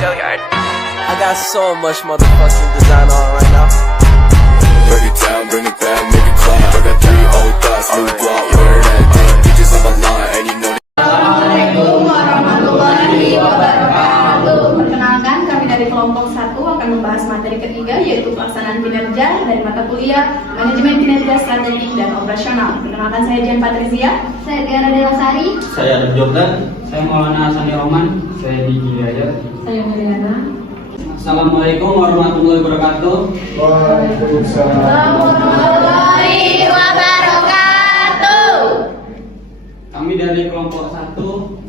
I got so much motherfucking design on right now. Break it down, bring it back, make it clap. I got 3 old thoughts, new block, where that thing. Bitches on my line, and you know. Assalamualaikum warahmatullahi wabarakatuh. Perkenalkan, kami dari kelompok 1 akan membahas materi ketiga, yaitu pelaksanaan kinerja dari mata kuliah Manajemen Kinerja Strategik dan Operasional. Perkenalkan, saya Jen Patrizia. Saya Tiara Delasari. Saya Adam Jordan. Saya Maulana Hasani Roman. Saya Diki Yaya. Saya Mariana. Assalamualaikum warahmatullahi wabarakatuh. Waalaikumsalam warahmatullahi wabarakatuh. Kami dari kelompok 1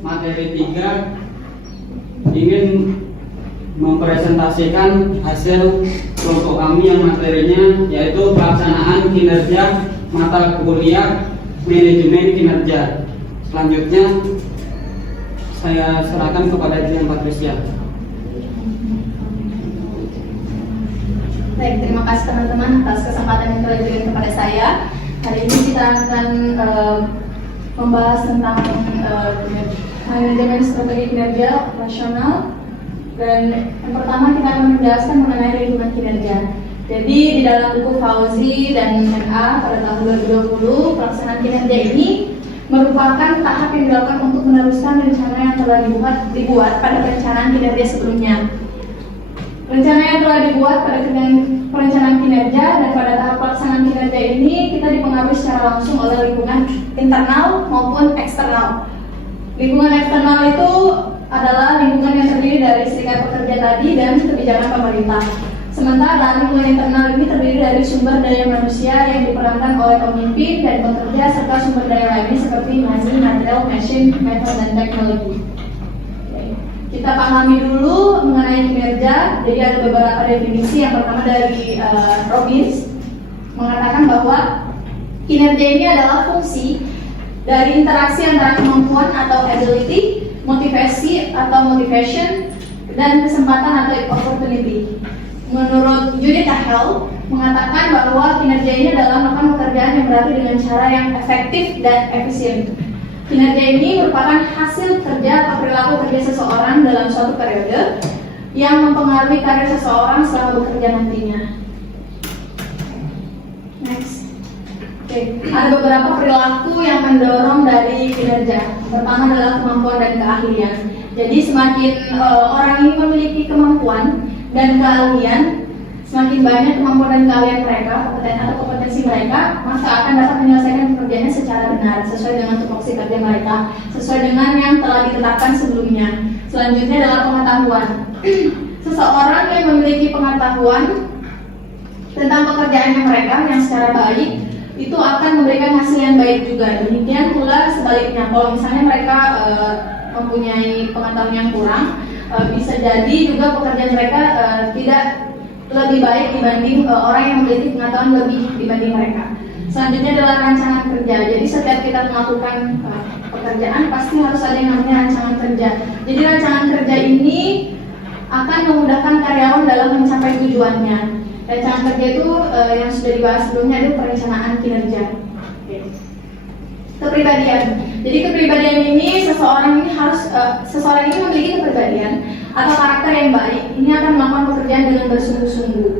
materi 3 ingin mempresentasikan hasil kelompok kami yang materinya yaitu pelaksanaan kinerja mata kuliah Manajemen Kinerja. Selanjutnya saya serahkan kepada Dian Patricia. Baik, terima kasih teman-teman atas kesempatan yang telah diberikan kepada saya. Hari ini kita akan membahas tentang manajemen strategi kinerja operasional. Dan yang pertama kita akan menjelaskan mengenai lingkungan kinerja. Jadi di dalam buku Fauzi dan MA pada tahun 2020, pelaksanaan kinerja ini merupakan tahap yang dilakukan untuk meneruskan rencana yang telah dibuat pada perencanaan kinerja sebelumnya. Rencana yang telah dibuat pada perencanaan kinerja dan pada tahap pelaksanaan kinerja ini kita dipengaruhi secara langsung oleh lingkungan internal maupun eksternal. Lingkungan eksternal itu adalah lingkungan yang terdiri dari serikat pekerja tadi dan kebijakan pemerintah. Sementara lingkungan internal ini terdiri dari sumber daya manusia yang diperankan oleh pemimpin dan pekerja serta sumber daya lainnya seperti material, mesin, metode, dan teknologi. Kita pahami dulu mengenai kinerja. Jadi ada beberapa definisi. Yang pertama dari Robbins mengatakan bahwa kinerja ini adalah fungsi dari interaksi antara kemampuan atau ability, motivasi atau motivation, dan kesempatan atau opportunity. Menurut Judith Hell mengatakan bahwa kinerja ini adalah melakukan pekerjaan yang berarti dengan cara yang efektif dan efisien. Kinerja ini merupakan hasil kerja atau perilaku kerja seseorang dalam suatu periode yang mempengaruhi karir seseorang selama bekerja nantinya. Next. Oke. Ada beberapa perilaku yang mendorong dari kinerja. Pertama adalah kemampuan dan keahlian. Jadi semakin orang ini memiliki kemampuan dan keahlian, semakin banyak kemampuan dan keahlian mereka, kompetensi mereka, maka akan dapat menyelesaikan pekerjaannya secara benar, sesuai dengan tupoksi kerja mereka, sesuai dengan yang telah ditetapkan sebelumnya. Selanjutnya adalah pengetahuan. Seseorang yang memiliki pengetahuan tentang pekerjaannya mereka yang secara baik, itu akan memberikan hasil yang baik juga. Demikian pula sebaliknya, kalau misalnya mereka mempunyai pengetahuan yang kurang, bisa jadi juga pekerjaan mereka tidak lebih baik dibanding orang yang memiliki pengetahuan lebih dibanding mereka. Selanjutnya adalah rancangan kerja. Jadi setiap kita melakukan pekerjaan pasti harus ada yang namanya rancangan kerja. Jadi rancangan kerja ini akan memudahkan karyawan dalam mencapai tujuannya. Rancangan kerja itu yang sudah dibahas sebelumnya itu perencanaan kinerja. Kepribadian. Jadi kepribadian ini seseorang ini memiliki kepribadian atau karakter yang baik. Ini akan melakukan pekerjaan dengan bersungguh-sungguh,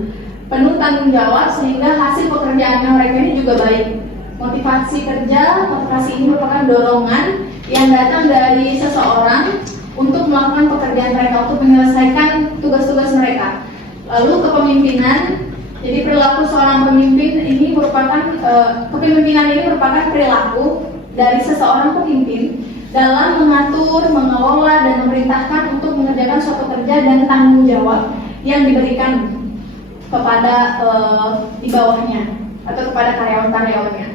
penuh tanggung jawab sehingga hasil pekerjaannya mereka ini juga baik. Motivasi ini merupakan dorongan yang datang dari seseorang untuk melakukan pekerjaan mereka, untuk menyelesaikan tugas-tugas mereka. Lalu kepemimpinan. Jadi perilaku seorang pemimpin ini merupakan kepemimpinan ini merupakan perilaku dari seseorang pemimpin dalam mengatur, mengelola, dan memerintahkan untuk mengerjakan suatu kerja dan tanggung jawab yang diberikan kepada di bawahnya atau kepada karyawan-karyawannya.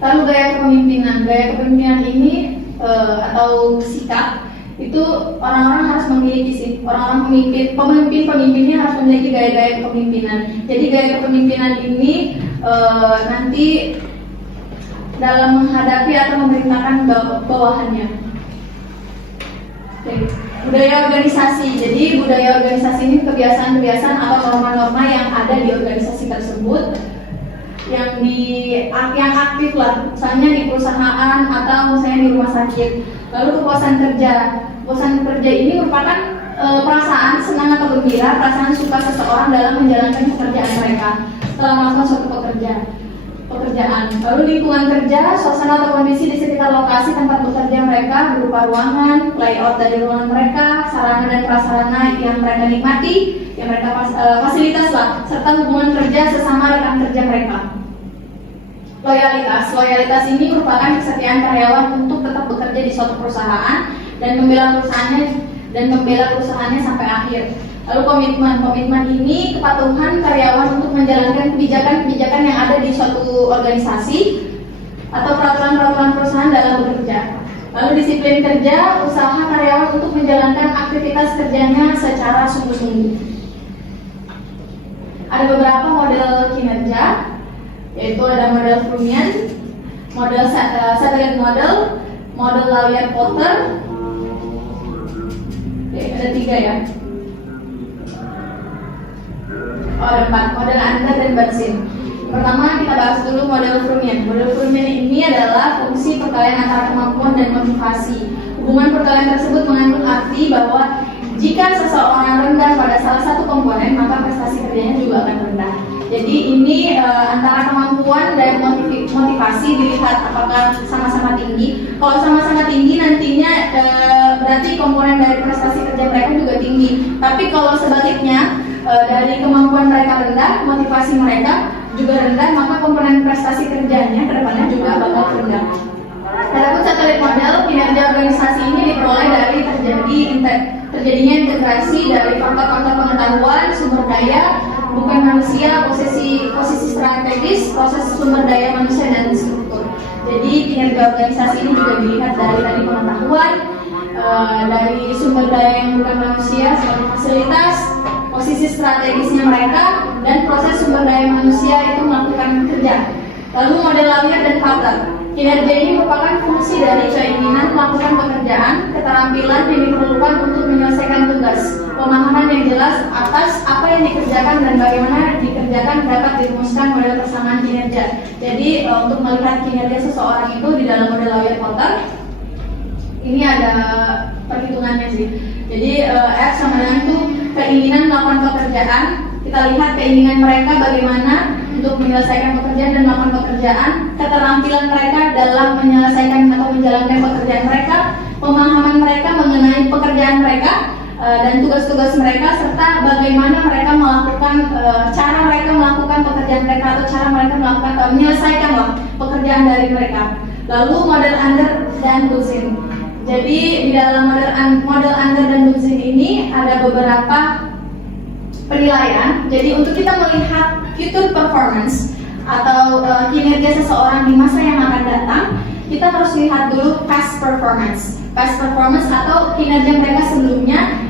Lalu gaya kepemimpinan ini atau sikap itu orang-orang harus memiliki sih. Orang-orang pemimpinnya harus memiliki gaya-gaya kepemimpinan. Jadi gaya kepemimpinan ini nanti dalam menghadapi atau memerintahkan bawahannya. Oke. Budaya organisasi. Jadi budaya organisasi ini kebiasaan-kebiasaan atau norma-norma yang ada di organisasi tersebut yang aktif lah, misalnya di perusahaan atau misalnya di rumah sakit. Lalu kepuasan kerja ini merupakan perasaan senang atau gembira, perasaan suka seseorang dalam menjalankan pekerjaan mereka setelah melakukan suatu pekerjaan. Lalu lingkungan kerja, suasana atau kondisi di sekitar lokasi tempat bekerja mereka berupa ruangan, layout dari ruangan mereka, sarana dan prasarana yang mereka nikmati, yang mereka fasilitas lah, serta hubungan kerja sesama rekan kerja mereka. Loyalitas ini merupakan kesetiaan karyawan untuk tetap bekerja di suatu perusahaan dan membela perusahaannya sampai akhir. Lalu komitmen ini kepatuhan karyawan untuk menjalankan kebijakan-kebijakan yang ada di suatu organisasi atau peraturan-peraturan perusahaan dalam bekerja. Lalu disiplin kerja, usaha karyawan untuk menjalankan aktivitas kerjanya secara sungguh-sungguh. Ada beberapa model kinerja, yaitu ada model Freudian, model satellite model, model Lawyer-Potter. Ada 3 ya. Ada 4, model Andler dan Batsin. Pertama kita bahas dulu model Freudian. Model Freudian ini adalah fungsi perkalian antara kemampuan dan motivasi. Hubungan perkalian tersebut mengandung arti bahwa jika seseorang rendah pada salah satu komponen, maka prestasi kerjanya juga akan rendah. Jadi ini antara kemampuan dan motivasi dilihat apakah sama-sama tinggi. Kalau sama-sama tinggi nantinya berarti komponen dari prestasi kerja mereka juga tinggi. Tapi kalau sebaliknya dari kemampuan mereka rendah, motivasi mereka juga rendah, maka komponen prestasi kerjanya ke depannya juga bakal rendah. Adapun satelit model kinerja organisasi ini diperoleh dari terjadinya integrasi dari faktor-faktor pengetahuan, sumber daya, bukan manusia, posisi strategis, proses sumber daya manusia dan struktur. Jadi kinerja organisasi ini juga dilihat dari pengetahuan, dari sumber daya yang bukan manusia seperti fasilitas, posisi strategisnya mereka, dan proses sumber daya manusia itu melakukan kerja. Lalu model Lawyer dan Potter. Kinerja ini merupakan fungsi dari keinginan melakukan pekerjaan, keterampilan yang diperlukan untuk menyelesaikan tugas, pemahaman yang jelas atas apa yang dikerjakan dan bagaimana dikerjakan dapat dirumuskan model persamaan kinerja. Jadi untuk melihat kinerja seseorang itu di dalam model Lawyer-Potter, ini ada perhitungannya sih. Jadi F sama dengan itu keinginan melakukan pekerjaan. Kita lihat keinginan mereka bagaimana untuk menyelesaikan pekerjaan dan melakukan pekerjaan, keterampilan mereka dalam menyelesaikan atau menjalankan pekerjaan mereka, pemahaman mereka mengenai pekerjaan mereka dan tugas-tugas mereka, serta bagaimana mereka melakukan cara mereka melakukan pekerjaan mereka atau cara mereka melakukan menyelesaikan pekerjaan dari mereka. Lalu model Andler dan Buzin. Jadi di dalam model Andler dan Buzin ini ada beberapa penilaian. Jadi untuk kita melihat future performance atau kinerja seseorang di masa yang akan datang, kita harus lihat dulu past performance. Past performance atau kinerja mereka sebelumnya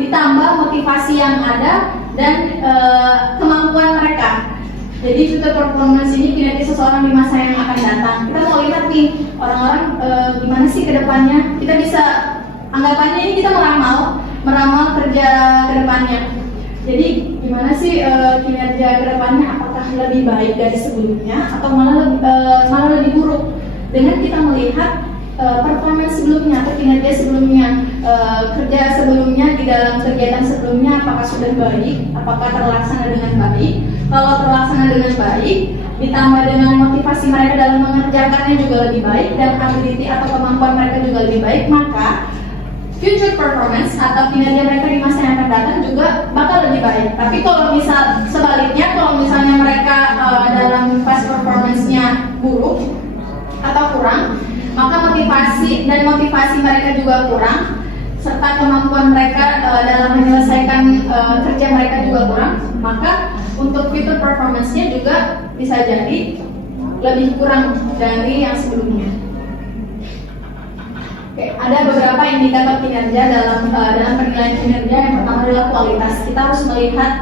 ditambah motivasi yang ada dan kemampuan mereka. Jadi future performance ini kinerja seseorang di masa yang akan datang. Kita mau lihat nih orang-orang gimana sih ke depannya. Kita bisa anggapannya ini kita meramal kerja ke depannya. Jadi gimana sih kinerja ke depannya, apakah lebih baik dari sebelumnya atau malah lebih buruk, dengan kita melihat performance sebelumnya atau kinerja sebelumnya, kerja sebelumnya di dalam kegiatan sebelumnya apakah sudah baik, apakah terlaksana dengan baik. Kalau terlaksana dengan baik ditambah dengan motivasi mereka dalam mengerjakannya juga lebih baik dan ability atau kemampuan mereka juga lebih baik, maka future performance atau kinerja mereka di masa yang akan datang juga bakal lebih baik. Tapi kalau sebaliknya, kalau misalnya mereka dalam past performance-nya buruk atau kurang, maka motivasi mereka juga kurang, serta kemampuan mereka dalam menyelesaikan kerja mereka juga kurang, maka untuk future performance-nya juga bisa jadi lebih kurang dari yang sebelumnya. Oke, ada beberapa indikator kinerja dalam penilaian kinerja. Yang pertama adalah kualitas. Kita harus melihat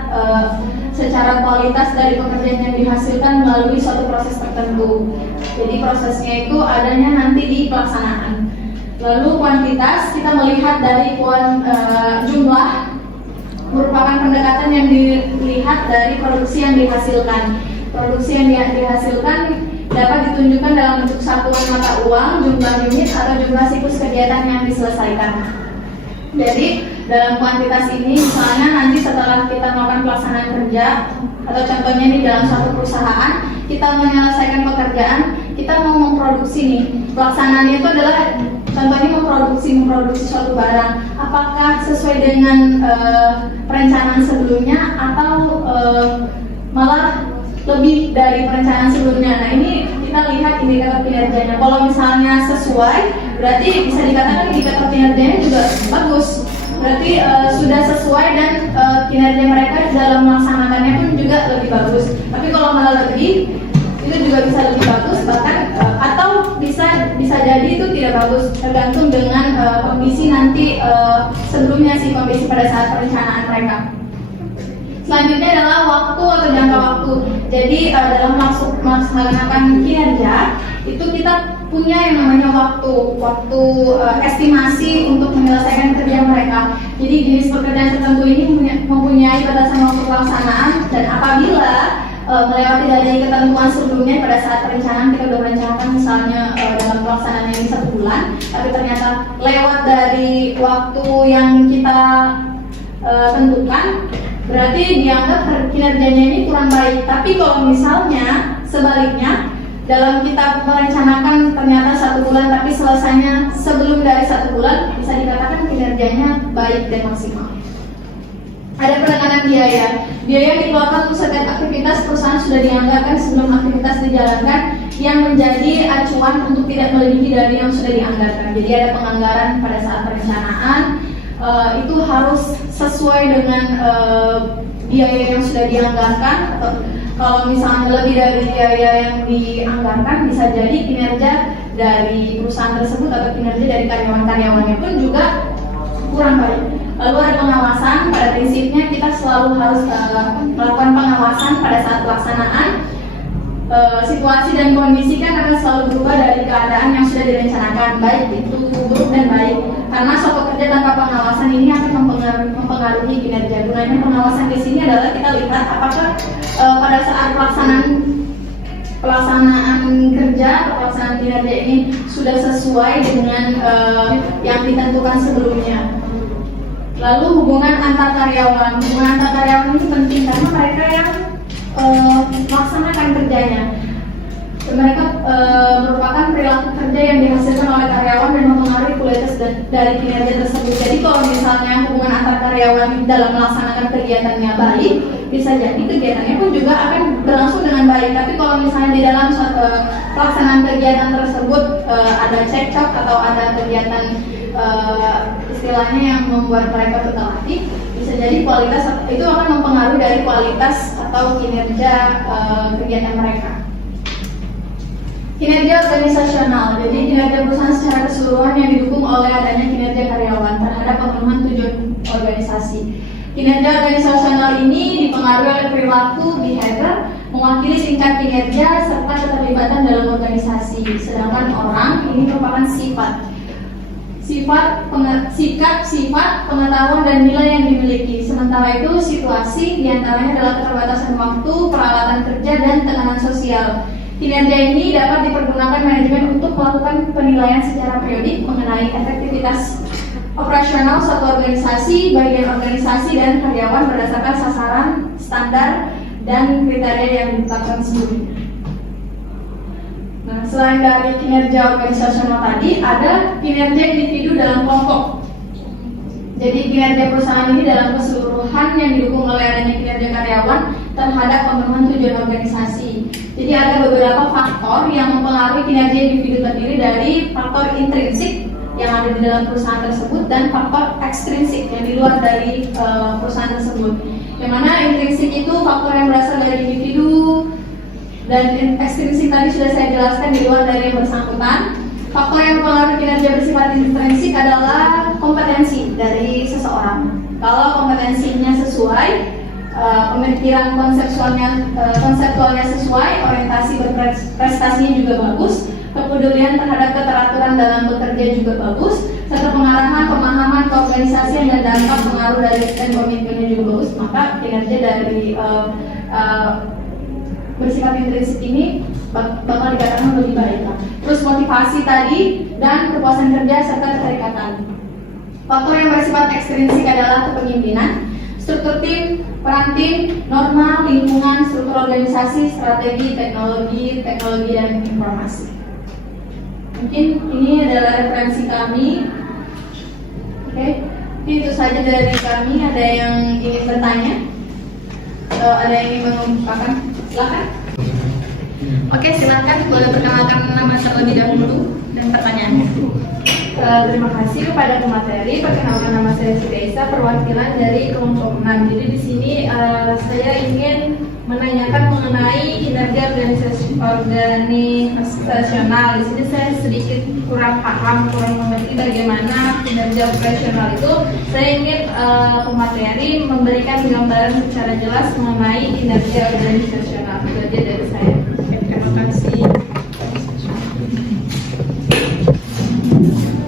secara kualitas dari pekerjaan yang dihasilkan melalui suatu proses tertentu. Jadi prosesnya itu adanya nanti di pelaksanaan. Lalu kuantitas, kita melihat dari jumlah, merupakan pendekatan yang dilihat dari produksi yang dihasilkan. Produksi yang dihasilkan dapat ditunjukkan dalam bentuk satuan mata uang, jumlah unit, atau jumlah siklus kegiatan yang diselesaikan. Jadi dalam kuantitas ini misalnya nanti setelah kita melakukan pelaksanaan kerja atau contohnya di dalam suatu perusahaan kita menyelesaikan pekerjaan, kita mau memproduksi nih, pelaksanaannya itu adalah contohnya memproduksi suatu barang, apakah sesuai dengan perencanaan sebelumnya atau malah lebih dari perencanaan sebelumnya. Nah ini kita lihat indikator kinerjanya. Kalau misalnya sesuai, berarti bisa dikatakan indikator kinerjanya juga bagus. Berarti sudah sesuai dan kinerja mereka dalam melaksanakannya pun juga lebih bagus. Tapi kalau malah lebih, itu juga bisa lebih bagus, bahkan atau bisa jadi itu tidak bagus, tergantung dengan kondisi nanti sebelumnya sih, kondisi pada saat perencanaan mereka. Selanjutnya adalah waktu atau jangka waktu. Jadi dalam melaksanakan kinerja itu kita punya yang namanya waktu estimasi untuk menyelesaikan kerja mereka. Jadi jenis pekerjaan tertentu ini mempunyai batasan waktu pelaksanaan, dan apabila melewati dari ketentuan sebelumnya pada saat perencanaan kita sudah merencanakan misalnya dalam pelaksanaan ini 1 bulan, tapi ternyata lewat dari waktu yang kita tentukan, berarti dianggap kinerjanya ini kurang baik. Tapi kalau misalnya sebaliknya, dalam kita merencanakan ternyata 1 bulan tapi selesainya sebelum dari 1 bulan, bisa dikatakan kinerjanya baik dan maksimal. Ada penekanan biaya. Biaya yang dikeluarkan untuk setiap aktivitas perusahaan sudah dianggarkan sebelum aktivitas dijalankan, yang menjadi acuan untuk tidak melebihi dari yang sudah dianggarkan. Jadi ada penganggaran pada saat perencanaan, itu harus sesuai dengan biaya yang sudah dianggarkan. Atau kalau misalnya lebih dari biaya yang dianggarkan, bisa jadi kinerja dari perusahaan tersebut atau kinerja dari karyawan-karyawannya pun juga kurang baik. Lalu ada pengawasan. Pada prinsipnya kita selalu harus melakukan pengawasan pada saat pelaksanaan. Situasi dan kondisi kan akan selalu berubah dari keadaan yang sudah direncanakan, baik itu buruk dan baik. Karena suatu kerja tanpa pengawasan ini akan mempengaruhi kinerja. Gunanya pengawasan di sini adalah kita lihat apakah pada saat pelaksanaan kerja atau pelaksanaan kinerja ini sudah sesuai dengan yang ditentukan sebelumnya. Lalu hubungan antar karyawan. Hubungan antar karyawan ini penting karena mereka yang melaksanakan kerjanya. Mereka merupakan perilaku kerja yang dihasilkan oleh karyawan dan mempengaruhi kualitas dari kinerja tersebut. Jadi kalau misalnya hubungan antar karyawan dalam melaksanakan kegiatannya baik, bisa jadi kegiatannya pun juga akan berlangsung dengan baik. Tapi kalau misalnya di dalam pelaksanaan kegiatan tersebut ada cekcok atau ada kegiatan istilahnya yang membuat mereka terlatih, bisa jadi kualitas itu akan mempengaruhi dari kualitas atau kinerja kegiatan mereka. Kinerja organisasional. Jadi kinerja perusahaan secara keseluruhan yang didukung oleh adanya kinerja karyawan terhadap pemenuhan tujuan organisasi. Kinerja organisasional ini dipengaruhi oleh perilaku behavior, mewakili tingkat kinerja serta keterlibatan dalam organisasi. Sedangkan orang ini merupakan sikap, sifat, pengetahuan dan nilai yang dimiliki. Sementara itu situasi diantaranya adalah keterbatasan waktu, peralatan kerja dan tekanan sosial. Kinerja ini dapat dipergunakan manajemen untuk melakukan penilaian secara periodik mengenai efektivitas operasional suatu organisasi, bagian organisasi dan karyawan berdasarkan sasaran, standar, dan kriteria yang ditetapkan sebelumnya. Nah, selain dari kinerja organisasional tadi, ada kinerja individu dalam kelompok. Jadi kinerja perusahaan ini dalam keseluruhan yang didukung oleh adanya kinerja karyawan terhadap pemenuhan tujuan organisasi. Jadi ada beberapa faktor yang mempengaruhi kinerja individu, terdiri dari faktor intrinsik yang ada di dalam perusahaan tersebut dan faktor ekstrinsik yang di luar dari perusahaan tersebut. Yang mana intrinsik itu faktor yang berasal dari individu, dan ekstrinsik tadi sudah saya jelaskan di luar dari yang bersangkutan. Faktor yang mempengaruhi kinerja bersifat intrinsik adalah kompetensi dari seseorang. Kalau kompetensinya sesuai, pemikiran konseptualnya sesuai, orientasi berprestasinya juga bagus, kepedulian terhadap keteraturan dalam bekerja juga bagus, serta pengarahan, pemahaman, keorganisasian dan dampak pengaruh dari dan komitmennya juga bagus, maka kinerja dari bersifat intrinsik ini bakal dikatakan lebih baik. Terus motivasi tadi dan kepuasan kerja serta keterikatan. Faktor yang bersifat ekstrinsik adalah kepemimpinan, struktur tim, peran tim, norma, lingkungan, struktur organisasi, strategi, teknologi, dan informasi. Mungkin ini adalah referensi kami. Oke, itu saja dari kami. Ada yang ingin bertanya? Atau ada yang ingin mengungkapkan? Silakan. Oke, silakan. Boleh perkenalkan nama terlebih dahulu dan pertanyaannya. Terima kasih kepada pemateri. Perkenalkan, nama saya Sidaisa, perwakilan dari kelompok 6. Jadi di sini saya ingin menanyakan mengenai kinerja organisasional. Di sini saya sedikit kurang paham, kurang mengerti bagaimana kinerja operasional itu. Saya ingin pemateri memberikan gambaran secara jelas mengenai kinerja organisasional. Itu aja dari saya. Oke, terima kasih.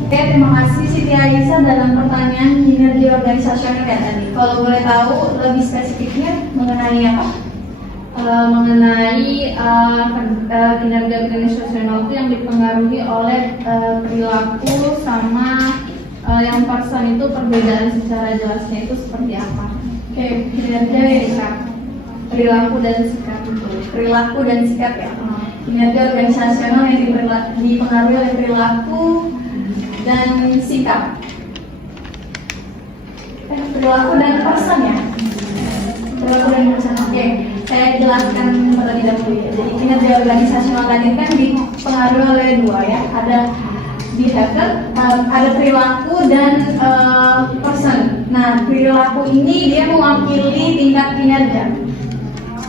Oke, terima kasih Siti Aisyah dalam pertanyaan kinerja organisasional kayak tadi. Kalau boleh tahu lebih spesifiknya mengenai apa? Mengenai kinerja organisasional itu yang dipengaruhi oleh perilaku sama yang person itu perbedaan secara jelasnya itu seperti apa? Oke, kinerja ya, perilaku dan sikap itu. Perilaku dan sikap ya. Kinerja organisasional yang dipengaruhi oleh perilaku dan sikap, perilaku dan person ya, perilaku dan person. Oke, saya jelaskan terlebih dahulu ya. Jadi kinerja organisasional tadi kan dipengaruhi oleh dua ya, ada behavior, ada perilaku dan person. Nah, perilaku ini dia mewakili tingkat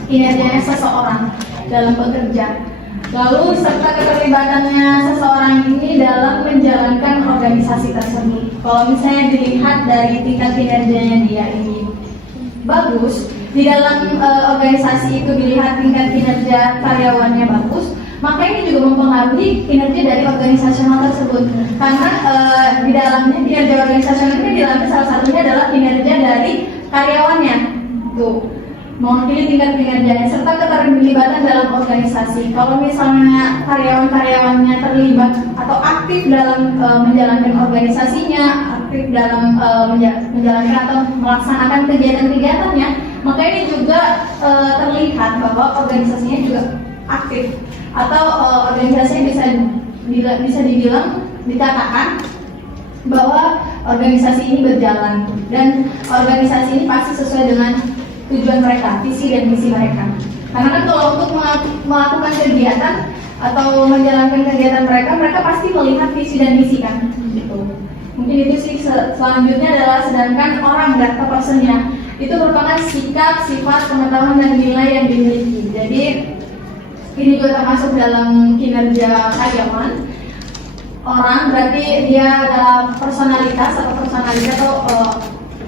kinerjanya seseorang dalam bekerja. Lalu serta keterlibatannya seseorang ini dalam menjalankan organisasi tersebut. Kalau misalnya dilihat dari tingkat kinerjanya dia ini bagus, di dalam organisasi itu dilihat tingkat kinerja karyawannya bagus, maka ini juga mempengaruhi kinerja dari organisasional tersebut. Karena di dalamnya kinerja organisasional ini di dalamnya salah satunya adalah kinerja dari karyawannya. Tuh, mewakili tingkat kinerjanya serta keterlibatan dalam organisasi. Kalau misalnya karyawan-karyawannya terlibat atau aktif dalam menjalankan organisasinya, aktif dalam menjalankan atau melaksanakan kegiatan-kegiatannya, maka ini juga terlihat bahwa organisasinya juga aktif atau organisasinya bisa dikatakan bahwa organisasi ini berjalan dan organisasi ini pasti sesuai dengan tujuan mereka, visi dan misi mereka. Karena kan kalau untuk melakukan kegiatan atau menjalankan kegiatan mereka pasti melihat visi dan misi kan. Gitu. Mungkin itu sih. Selanjutnya adalah sedangkan orang data personnya itu merupakan sikap, sifat, pengetahuan dan nilai yang dimiliki. Jadi ini juga termasuk dalam kinerja karyawan. Orang berarti dia adalah personalitas atau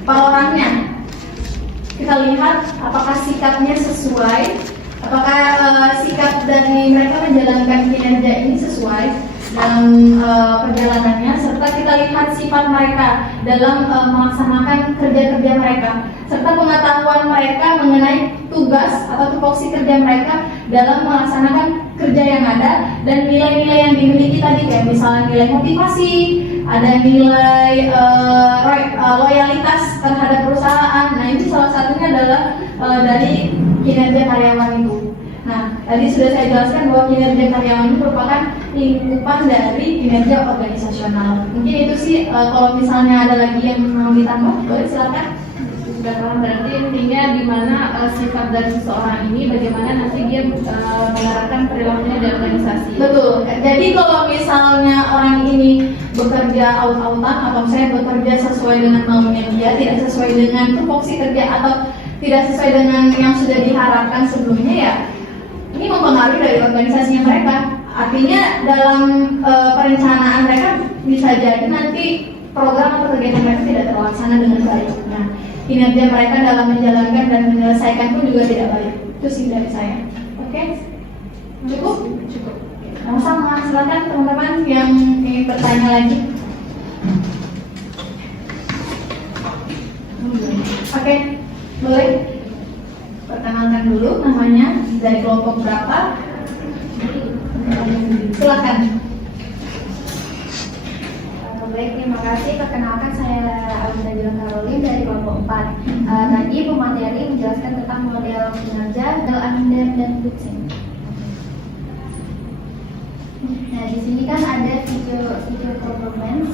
per orangnya. Kita lihat apakah sikapnya sesuai, apakah sikap dari mereka menjalankan kinerja ini sesuai dalam perjalanannya, serta kita lihat sifat mereka dalam melaksanakan kerja-kerja mereka, serta pengetahuan mereka mengenai tugas atau tupoksi kerja mereka dalam melaksanakan kerja yang ada, dan nilai-nilai yang dimiliki tadi kayak misalnya nilai motivasi, ada nilai loyalitas terhadap perusahaan. Nah, ini salah satunya adalah dari kinerja karyawan itu. Nah, tadi sudah saya jelaskan bahwa kinerja karyawan itu merupakan lingkupan dari kinerja organisasional. Mungkin itu sih. Kalau misalnya ada lagi yang mau ditambah, boleh silakan. Sudah paham, berarti intinya di mana sifat dari seseorang ini, bagaimana nanti dia menerapkan perilakunya di organisasi. Betul. Jadi kalau misalnya orang ini bekerja out-outan atau saya bekerja sesuai dengan maunya dia, tidak sesuai dengan tupoksi kerja atau tidak sesuai dengan yang sudah diharapkan sebelumnya, ya ini mempengaruhi dari organisasinya mereka. Artinya dalam perencanaan mereka bisa jadi nanti program atau kegiatan mereka tidak terlaksana dengan baik. Nah, kinerja mereka dalam menjalankan dan menyelesaikan pun juga tidak baik. Itu sih dari saya. Oke? Cukup? Cukup. Sama-sama. Silakan teman-teman yang ingin bertanya lagi. Oke, boleh. Perkenalkan dulu namanya, dari kelompok berapa. Silakan. Baik, terima kasih. Perkenalkan saya Tadi pemateri menjelaskan tentang model kinerja, model under dan Kutzing. Nah, di sini kan ada future performance,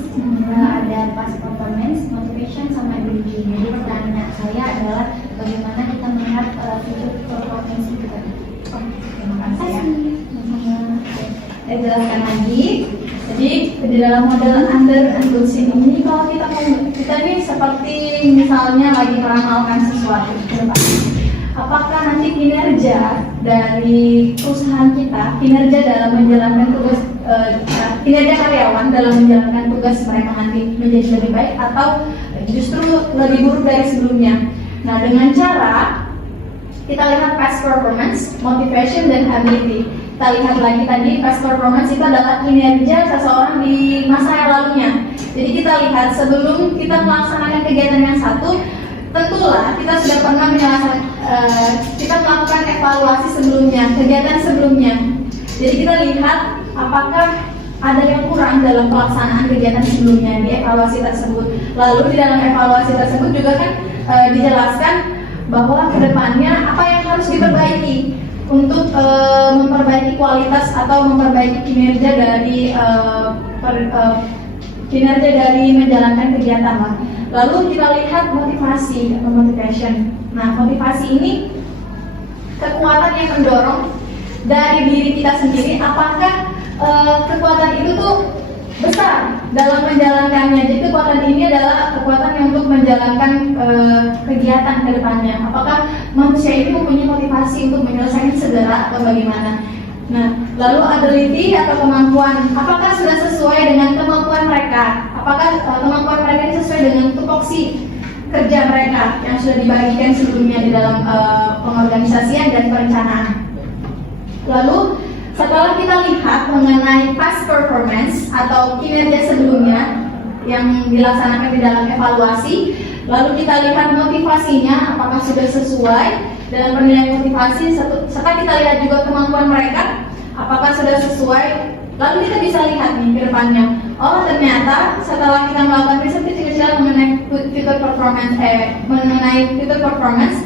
ada past performance, motivation, sama ability. Jadi pertanyaan saya adalah bagaimana kita melihat future performance itu tadi. Terima kasih ya. Saya jelaskan lagi. Jadi di dalam model under and Kutzing ini, kalau kita ini seperti misalnya lagi meramalkan sesuatu, apakah nanti kinerja dari perusahaan kita, kinerja dalam menjalankan tugas, kinerja karyawan dalam menjalankan tugas mereka nanti menjadi lebih baik atau justru lebih buruk dari sebelumnya. Nah, dengan cara kita lihat past performance, motivation, dan ability. Kita lihat lagi tadi past performance itu adalah kinerja seseorang di masa yang lalunya. Jadi kita lihat sebelum kita melaksanakan kegiatan yang satu, tentulah kita sudah pernah kita melakukan evaluasi sebelumnya, kegiatan sebelumnya. Jadi kita lihat apakah ada yang kurang dalam pelaksanaan kegiatan sebelumnya di evaluasi tersebut. Lalu di dalam evaluasi tersebut juga kan dijelaskan bahwa kedepannya apa yang harus diperbaiki untuk memperbaiki kualitas atau memperbaiki kinerja dari kinerja dari menjalankan kegiatan lah. Lalu kita lihat motivasi atau motivation. Nah, motivasi ini kekuatan yang mendorong dari diri kita sendiri. Apakah kekuatan itu tuh besar dalam menjalankannya? Jadi kekuatan ini adalah kekuatan yang untuk menjalankan kegiatan ke depannya. Apakah manusia ini mempunyai motivasi untuk menyelesaikan segera atau bagaimana? Nah, lalu ability atau kemampuan, apakah sudah sesuai dengan kemampuan mereka? Apakah kemampuan mereka ini sesuai dengan tupoksi kerja mereka yang sudah dibagikan sebelumnya di dalam pengorganisasian dan perencanaan? Lalu setelah kita lihat mengenai past performance atau kinerja sebelumnya yang dilaksanakan di dalam evaluasi, lalu kita lihat motivasinya apakah sudah sesuai dalam penilaian motivasi, serta kita lihat juga kemampuan mereka apakah sudah sesuai. Lalu kita bisa lihat nih ke depannya, oh ternyata setelah kita melakukan riset kecil-kecilan mengenai future performance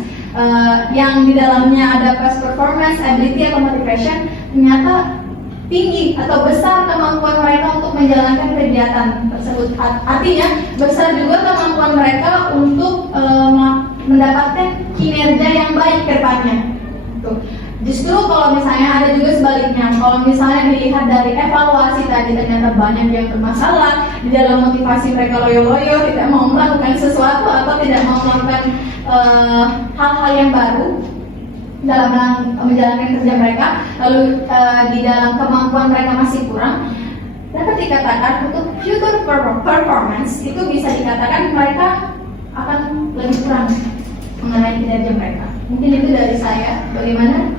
yang di dalamnya ada past performance, ability atau motivation, ternyata tinggi atau besar kemampuan mereka untuk menjalankan kegiatan tersebut. Artinya besar juga kemampuan mereka untuk mendapatkan kinerja yang baik ke depannya. Justru kalau misalnya ada juga sebaliknya, kalau misalnya dilihat dari evaluasi tadi ternyata banyak yang bermasalah di dalam motivasi mereka, loyo-loyo, tidak mau melakukan sesuatu atau tidak mau melakukan hal-hal yang baru dalam menjalankan kerja mereka, lalu di dalam kemampuan mereka masih kurang, dapat dikatakan untuk future performance itu bisa dikatakan mereka akan lebih kurang mengenai kinerja mereka. Mungkin itu dari saya. Bagaimana?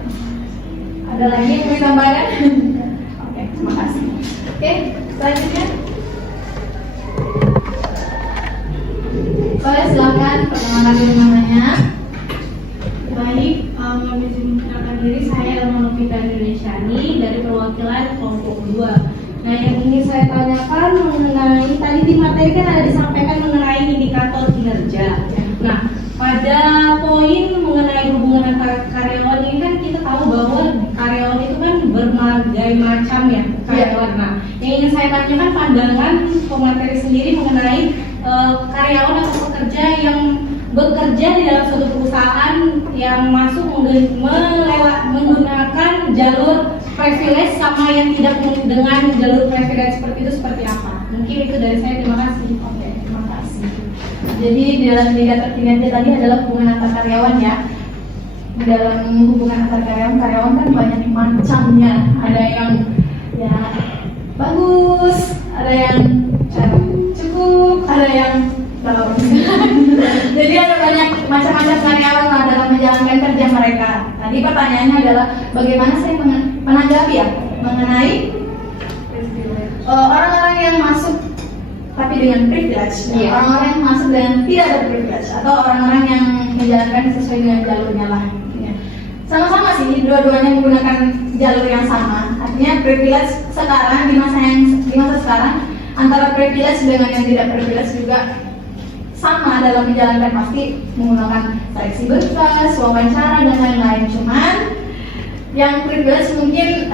Ada lagi yang mau ditambahkan? Oke, terima kasih. Oke, selanjutnya. Boleh silakan perkenalkan namanya. Baik, kami perkenalkan diri, saya Elma Novita Indonesiani dari perwakilan kelompok 2. Nah, yang ingin saya tanyakan mengenai tadi di materi kan ada disampaikan mengenai indikator kinerja. Nah, pada poin mengenai hubungan antara karyawan ini kan kita tahu bahwa karyawan itu kan berbagai macam ya karyawan. Nah, yang ingin saya tanyakan pandangan pemateri sendiri mengenai karyawan atau pekerja yang bekerja di dalam suatu perusahaan yang masuk menggunakan jalur privilege sama yang tidak dengan jalur privilege seperti itu seperti apa? Mungkin itu dari saya. Terima kasih. Oke, terima kasih. Jadi di dalam indikator kinerja tadi adalah hubungan antar karyawan ya. Di dalam hubungan antar karyawan kan banyak macamnya. Ada yang ya bagus, ada yang cukup, ada yang jadi ada banyak macam-macam karyawan lah dalam menjalankan kerja mereka. Tadi pertanyaannya adalah bagaimana saya menanggapi ya mengenai orang-orang yang masuk tapi dengan privilege, orang-orang yang masuk dengan tidak ada privilege, atau orang-orang yang menjalankan sesuai dengan jalurnya lah. Sama-sama sih, dua-duanya menggunakan jalur yang sama. Artinya privilege sekarang di masa sekarang antara privilege dengan yang tidak privilege juga sama dalam menjalankan, pasti menggunakan seleksi berkas, wawancara dan lain-lain. Cuman yang privilege mungkin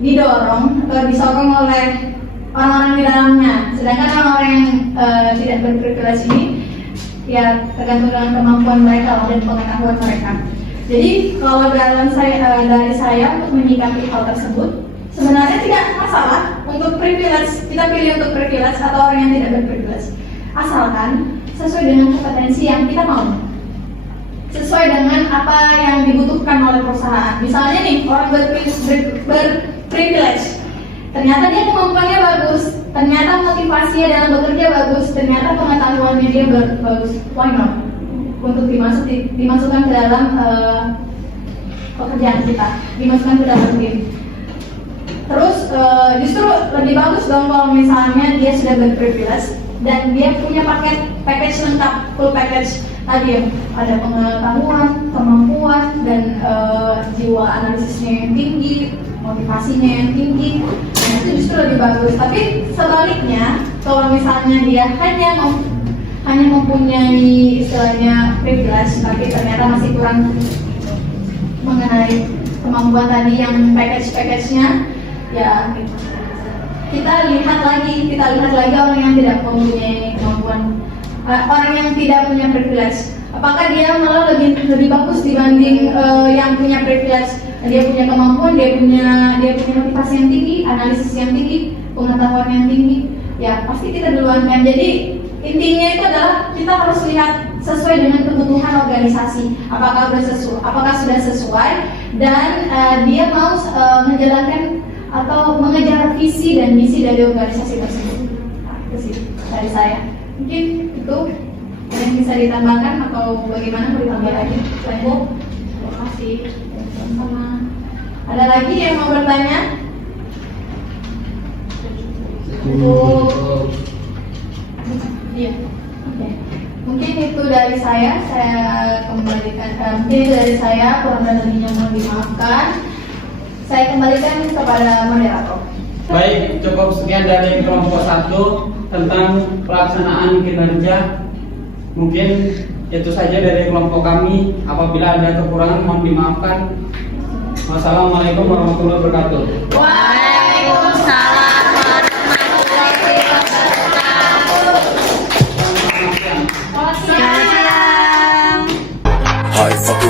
didorong atau disokong oleh orang-orang di dalamnya, sedangkan orang-orang yang tidak berprivilege ini ya tergantung dengan kemampuan mereka dan pengetahuan mereka. Jadi kalau dari saya untuk menyikapi hal tersebut, sebenarnya tidak masalah untuk privilege, kita pilih untuk privilege atau orang yang tidak berprivilege, asalkan sesuai dengan kompetensi yang kita mau, sesuai dengan apa yang dibutuhkan oleh perusahaan. Misalnya nih, orang berprivilege, ternyata dia kemampuannya bagus, ternyata motivasinya dalam bekerja bagus, ternyata pengetahuannya dia bagus, why not? Untuk dimasukkan ke dalam pekerjaan kita, dimasukkan ke dalam tim. Terus justru lebih bagus dong kalau misalnya dia sudah berprivilege dan dia punya package lengkap, full package. Tadi ada pengetahuan, kemampuan, dan jiwa analisisnya yang tinggi, motivasinya yang tinggi. Nah, itu justru lebih bagus. Tapi sebaliknya, kalau misalnya dia hanya mempunyai istilahnya privilege, tapi ternyata masih kurang mengenai kemampuan tadi yang package-nya, ya kita lihat lagi orang yang tidak mempunyai kemampuan, orang yang tidak punya privilege. Apakah dia malah lebih bagus dibanding yang punya privilege? Dia punya kemampuan, dia punya motivasi yang tinggi, analisis yang tinggi, pengetahuan yang tinggi. Ya pasti kita duluan kan. Jadi intinya itu adalah kita harus lihat sesuai dengan kebutuhan organisasi. Apakah sudah sesuai dan dia mau menjalankan atau mengejar visi dan misi dari organisasi tersebut. Nah, itu sih dari saya. Mungkin itu yang bisa ditambahkan atau bagaimana, mau ditambah lagi? Cukup. Terima kasih. Sama. Ada lagi yang mau bertanya? Iya. Oke. Mungkin itu dari saya kembalikan. Mungkin dari saya, kurang dan lebihnya mohon dimaafkan. Saya kembalikan kepada moderator. Baik, cukup sekian dari kelompok 1 tentang pelaksanaan kinerja. Mungkin itu saja dari kelompok kami. Apabila ada kekurangan mohon dimaafkan. Wassalamualaikum warahmatullahi wabarakatuh. Waalaikumsalam warahmatullahi wabarakatuh. Hi, fuck